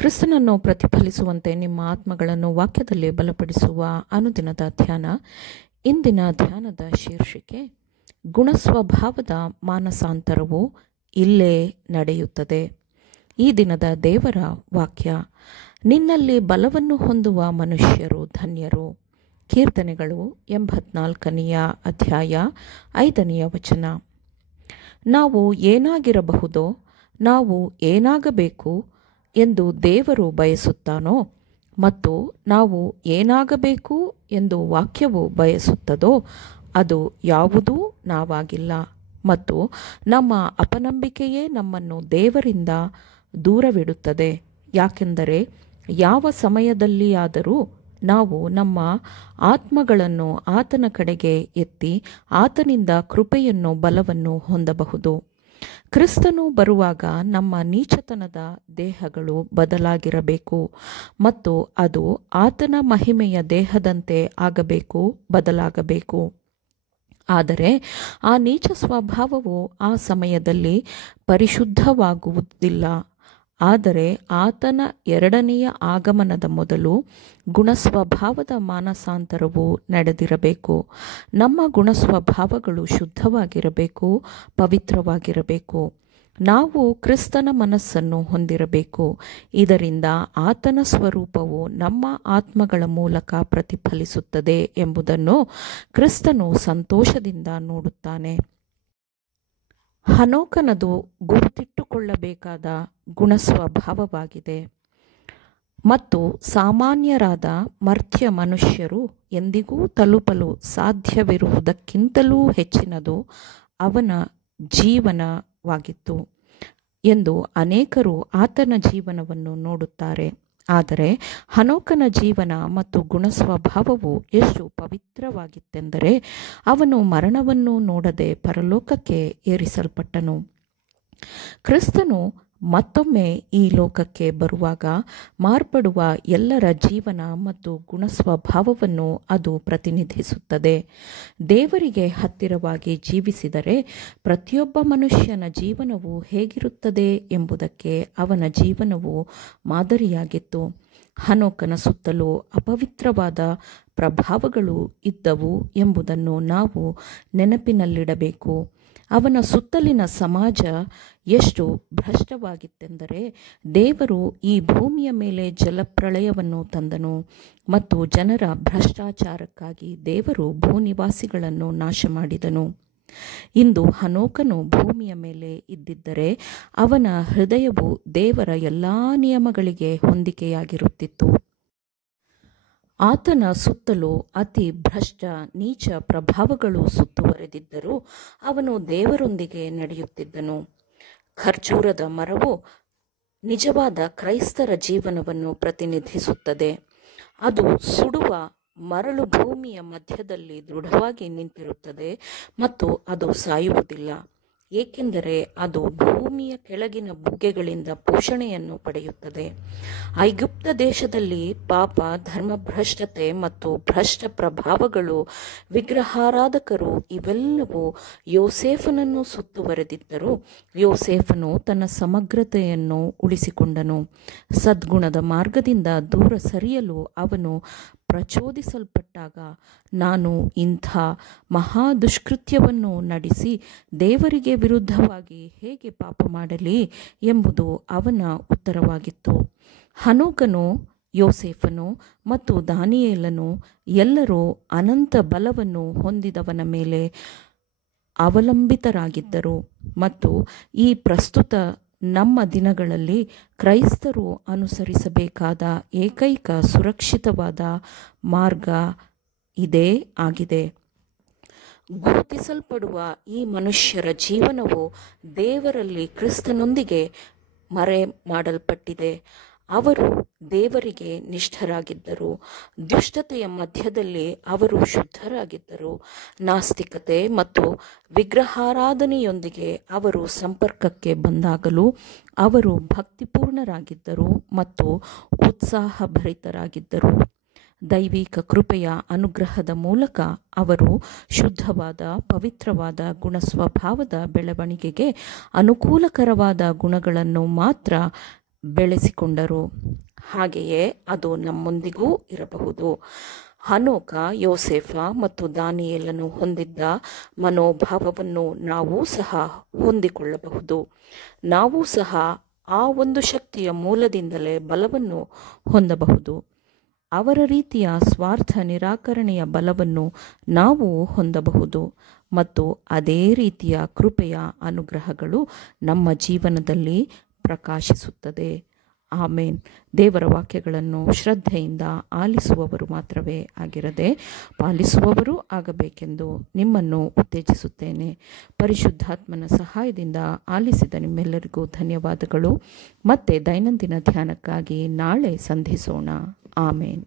ಕ್ರಿಸ್ತನನ್ನು ಪ್ರತಿಫಲಿಸುವಂತೆ ನಿಮ್ಮ ಆತ್ಮಗಳನ್ನು ವಾಕ್ಯದಲ್ಲಿ ಬಲಪಡಿಸುವ ಅನುದಿನದ ಧ್ಯಾನ. ಇಂದಿನ ಧ್ಯಾನದ ಶೀರ್ಷಿಕೆ ಗುಣಸ್ವಭಾವದ ಮಾನಸಾಂತರವು ಇಲ್ಲೇ ನಡೆಯುತ್ತದೆ. ಈ ದಿನದ ದೇವರ ವಾಕ್ಯ, ನಿನ್ನಲ್ಲಿ ಬಲವನ್ನು ಹೊಂದುವ ಮನುಷ್ಯರು ಧನ್ಯರು. ಕೀರ್ತನೆಗಳು 84ನೇ ಅಧ್ಯಾಯ 5ನೇ ವಚನ. ನಾವು ಏನಾಗಿರಬಹುದೋ, ನಾವು ಏನಾಗಬೇಕು ಎಂದು ದೇವರು ಬಯಸುತ್ತಾನೋ ಮತ್ತು ನಾವು ಏನಾಗಬೇಕು ಎಂದು ವಾಕ್ಯವು ಬಯಸುತ್ತದೋ ಅದು ಯಾವುದೂ ನಾವಾಗಿಲ್ಲ ಮತ್ತು ನಮ್ಮ ಅಪನಂಬಿಕೆಯೇ ನಮ್ಮನ್ನು ದೇವರಿಂದ ದೂರವಿಡುತ್ತದೆ. ಯಾಕೆಂದರೆ ಯಾವ ಸಮಯದಲ್ಲಿಯಾದರೂ ನಾವು ನಮ್ಮ ಆತ್ಮಗಳನ್ನು ಆತನ ಕಡೆಗೆ ಎತ್ತಿ ಆತನಿಂದ ಕೃಪೆಯನ್ನು ಬಲವನ್ನು ಹೊಂದಬಹುದು. ಕ್ರಿಸ್ತನು ಬರುವಾಗ ನಮ್ಮ ನೀಚತನದ ದೇಹಗಳು ಬದಲಾಗಿರಬೇಕು ಮತ್ತು ಅದು ಆತನ ಮಹಿಮೆಯ ದೇಹದಂತೆ ಆಗಬೇಕು, ಬದಲಾಗಬೇಕು. ಆದರೆ ಆ ನೀಚ ಸ್ವಭಾವವು ಆ ಸಮಯದಲ್ಲಿ ಪರಿಶುದ್ಧವಾಗುವುದಿಲ್ಲ. ಆದರೆ ಆತನ ಎರಡನೆಯ ಆಗಮನದ ಮೊದಲು ಗುಣಸ್ವಭಾವದ ಮಾನಸಾಂತರವು ನಡೆದಿರಬೇಕು. ನಮ್ಮ ಗುಣಸ್ವಭಾವಗಳು ಶುದ್ಧವಾಗಿರಬೇಕು, ಪವಿತ್ರವಾಗಿರಬೇಕು. ನಾವು ಕ್ರಿಸ್ತನ ಮನಸ್ಸನ್ನು ಹೊಂದಿರಬೇಕು. ಇದರಿಂದ ಆತನ ಸ್ವರೂಪವು ನಮ್ಮ ಆತ್ಮಗಳ ಮೂಲಕ ಪ್ರತಿಫಲಿಸುತ್ತದೆ ಎಂಬುದನ್ನು ಕ್ರಿಸ್ತನು ಸಂತೋಷದಿಂದ ನೋಡುತ್ತಾನೆ. ಹನೋಕನದು ಗುರುತಿಟ್ಟುಕೊಳ್ಳಬೇಕಾದ ಗುಣಸ್ವಭಾವವಾಗಿದೆ ಮತ್ತು ಸಾಮಾನ್ಯರಾದ ಮರ್ತ್ಯ ಮನುಷ್ಯರು ಎಂದಿಗೂ ತಲುಪಲು ಸಾಧ್ಯವಿರುವುದಕ್ಕಿಂತಲೂ ಹೆಚ್ಚಿನದು ಅವನ ಜೀವನವಾಗಿತ್ತು ಎಂದು ಅನೇಕರು ಆತನ ಜೀವನವನ್ನು ನೋಡುತ್ತಾರೆ. ಆದರೆ ಹನೋಕನ ಜೀವನ ಮತ್ತು ಗುಣಸ್ವಭಾವವು ಎಷ್ಟು ಪವಿತ್ರವಾಗಿತ್ತೆಂದರೆ ಅವನು ಮರಣವನ್ನು ನೋಡದೆ ಪರಲೋಕಕ್ಕೆ ಏರಿಸಲ್ಪಟ್ಟನು. ಕ್ರಿಸ್ತನು ಮತ್ತೊಮ್ಮೆ ಈ ಲೋಕಕ್ಕೆ ಬರುವಾಗ ಮಾರ್ಪಡುವ ಎಲ್ಲರ ಜೀವನ ಮತ್ತು ಗುಣಸ್ವಭಾವವನ್ನು ಅದು ಪ್ರತಿನಿಧಿಸುತ್ತದೆ. ದೇವರಿಗೆ ಹತ್ತಿರವಾಗಿ ಜೀವಿಸಿದರೆ ಪ್ರತಿಯೊಬ್ಬ ಮನುಷ್ಯನ ಜೀವನವು ಹೇಗಿರುತ್ತದೆ ಎಂಬುದಕ್ಕೆ ಅವನ ಜೀವನವು ಮಾದರಿಯಾಗಿತ್ತು. ಹನೋಕನ ಸುತ್ತಲೂ ಅಪವಿತ್ರವಾದ ಪ್ರಭಾವಗಳು ಇದ್ದವು ಎಂಬುದನ್ನು ನಾವು ನೆನಪಿನಲ್ಲಿಡಬೇಕು. ಅವನ ಸುತ್ತಲಿನ ಸಮಾಜ ಎಷ್ಟು ಭ್ರಷ್ಟವಾಗಿತ್ತೆಂದರೆ ದೇವರು ಈ ಭೂಮಿಯ ಮೇಲೆ ಜಲಪ್ರಳಯವನ್ನು ತಂದನು ಮತ್ತು ಜನರ ಭ್ರಷ್ಟಾಚಾರಕ್ಕಾಗಿ ದೇವರು ಭೂನಿವಾಸಿಗಳನ್ನು ನಾಶ ಮಾಡಿದನು. ಇಂದು ಹನೋಕನು ಭೂಮಿಯ ಮೇಲೆ ಇದ್ದಿದ್ದರೆ ಅವನ ಹೃದಯವು ದೇವರ ಎಲ್ಲ ನಿಯಮಗಳಿಗೆ ಹೊಂದಿಕೆಯಾಗಿರುತ್ತಿತ್ತು. ಆತನ ಸುತ್ತಲೂ ಅತಿ ಭ್ರಷ್ಟ ನೀಚ ಪ್ರಭಾವಗಳು ಸುತ್ತುವರೆದಿದ್ದರೂ ಅವನು ದೇವರೊಂದಿಗೆ ನಡೆಯುತ್ತಿದ್ದನು. ಖರ್ಜೂರದ ಮರವು ನಿಜವಾದ ಕ್ರೈಸ್ತರ ಜೀವನವನ್ನು ಪ್ರತಿನಿಧಿಸುತ್ತದೆ. ಅದು ಸುಡುವ ಮರಳು ಭೂಮಿಯ ಮಧ್ಯದಲ್ಲಿ ದೃಢವಾಗಿ ನಿಂತಿರುತ್ತದೆ ಮತ್ತು ಅದು ಸಾಯುವುದಿಲ್ಲ, ಏಕೆಂದರೆ ಅದು ಭೂಮಿಯ ಕೆಳಗಿನ ಬುಗ್ಗೆಗಳಿಂದ ಪೋಷಣೆಯನ್ನು ಪಡೆಯುತ್ತದೆ. ಐಗುಪ್ತ ದೇಶದಲ್ಲಿ ಪಾಪ, ಧರ್ಮಭ್ರಷ್ಟತೆ ಮತ್ತು ಭ್ರಷ್ಟ ಪ್ರಭಾವಗಳು, ವಿಗ್ರಹಾರಾಧಕರು ಇವೆಲ್ಲವೂ ಯೋಸೇಫನನ್ನು ಸುತ್ತುವರೆದಿದ್ದರು. ಯೋಸೇಫನು ತನ್ನ ಸಮಗ್ರತೆಯನ್ನು ಉಳಿಸಿಕೊಂಡನು. ಸದ್ಗುಣದ ಮಾರ್ಗದಿಂದ ದೂರ ಸರಿಯಲು ಅವನು ಪ್ರಚೋದಿಸಲ್ಪಟ್ಟಾಗ, ನಾನು ಇಂಥ ಮಹಾ ದುಷ್ಕೃತ್ಯವನ್ನು ನಡೆಸಿ ದೇವರಿಗೆ ವಿರುದ್ಧವಾಗಿ ಹೇಗೆ ಪಾಪ ಮಾಡಲಿ ಎಂಬುದು ಅವನ ಉತ್ತರವಾಗಿತ್ತು. ಹನೋಕನು, ಯೋಸೇಫನು ಮತ್ತು ದಾನಿಯೇಲನು ಎಲ್ಲರೂ ಅನಂತ ಬಲವನ್ನು ಹೊಂದಿದವನ ಮೇಲೆ ಅವಲಂಬಿತರಾಗಿದ್ದರು ಮತ್ತು ಈ ಪ್ರಸ್ತುತ ನಮ್ಮ ದಿನಗಳಲ್ಲಿ ಕ್ರೈಸ್ತರು ಅನುಸರಿಸಬೇಕಾದ ಏಕೈಕ ಸುರಕ್ಷಿತವಾದ ಮಾರ್ಗ ಇದೇ ಆಗಿದೆ. ಗುರುತಿಸಲ್ಪಡುವ ಈ ಮನುಷ್ಯರ ಜೀವನವು ದೇವರಲ್ಲಿ ಕ್ರಿಸ್ತನೊಂದಿಗೆ ಮರೆ ಮಾಡಲ್ಪಟ್ಟಿದೆ. ಅವರು ದೇವರಿಗೆ ನಿಷ್ಠರಾಗಿದ್ದರು. ದುಷ್ಟತೆಯ ಮಧ್ಯದಲ್ಲಿ ಅವರು ಶುದ್ಧರಾಗಿದ್ದರು. ನಾಸ್ತಿಕತೆ ಮತ್ತು ವಿಗ್ರಹಾರಾಧನೆಯೊಂದಿಗೆ ಅವರು ಸಂಪರ್ಕಕ್ಕೆ ಬಂದಾಗಲೂ ಅವರು ಭಕ್ತಿಪೂರ್ಣರಾಗಿದ್ದರು ಮತ್ತು ಉತ್ಸಾಹಭರಿತರಾಗಿದ್ದರು. ದೈವಿಕ ಕೃಪೆಯ ಅನುಗ್ರಹದ ಮೂಲಕ ಅವರು ಶುದ್ಧವಾದ, ಪವಿತ್ರವಾದ ಗುಣಸ್ವಭಾವದ ಬೆಳವಣಿಗೆಗೆ ಅನುಕೂಲಕರವಾದ ಗುಣಗಳನ್ನು ಮಾತ್ರ ಬೆಳೆಸಿಕೊಂಡರು. ಹಾಗೆಯೇ ಅದು ನಮ್ಮೊಂದಿಗೂ ಇರಬಹುದು. ಹನೋಕ, ಯೋಸೇಫ ಮತ್ತು ದಾನಿಯೇಲನು ಹೊಂದಿದ್ದ ಮನೋಭಾವವನ್ನು ನಾವು ಸಹ ಹೊಂದಿಕೊಳ್ಳಬಹುದು. ನಾವು ಸಹ ಆ ಒಂದು ಶಕ್ತಿಯ ಮೂಲದಿಂದಲೇ ಬಲವನ್ನು ಹೊಂದಬಹುದು. ಅವರ ರೀತಿಯ ಸ್ವಾರ್ಥ ನಿರಾಕರಣೆಯ ಬಲವನ್ನು ನಾವು ಹೊಂದಬಹುದು ಮತ್ತು ಅದೇ ರೀತಿಯ ಕೃಪೆಯ ಅನುಗ್ರಹಗಳು ನಮ್ಮ ಜೀವನದಲ್ಲಿ ಪ್ರಕಾಶಿಸುತ್ತದೆ. ಆಮೇನ್. ದೇವರ ವಾಕ್ಯಗಳನ್ನು ಶ್ರದ್ಧೆಯಿಂದ ಆಲಿಸುವವರು ಮಾತ್ರವೇ ಆಗಿರದೆ ಪಾಲಿಸುವವರು ಆಗಬೇಕೆಂದು ನಿಮ್ಮನ್ನು ಉತ್ತೇಜಿಸುತ್ತೇನೆ. ಪರಿಶುದ್ಧಾತ್ಮನ ಸಹಾಯದಿಂದ ಆಲಿಸಿದ ನಿಮ್ಮೆಲ್ಲರಿಗೂ ಧನ್ಯವಾದಗಳು. ಮತ್ತೆ ದೈನಂದಿನ ಧ್ಯಾನಕ್ಕಾಗಿ ನಾಳೆ ಸಂಧಿಸೋಣ. ಆಮೇನ್.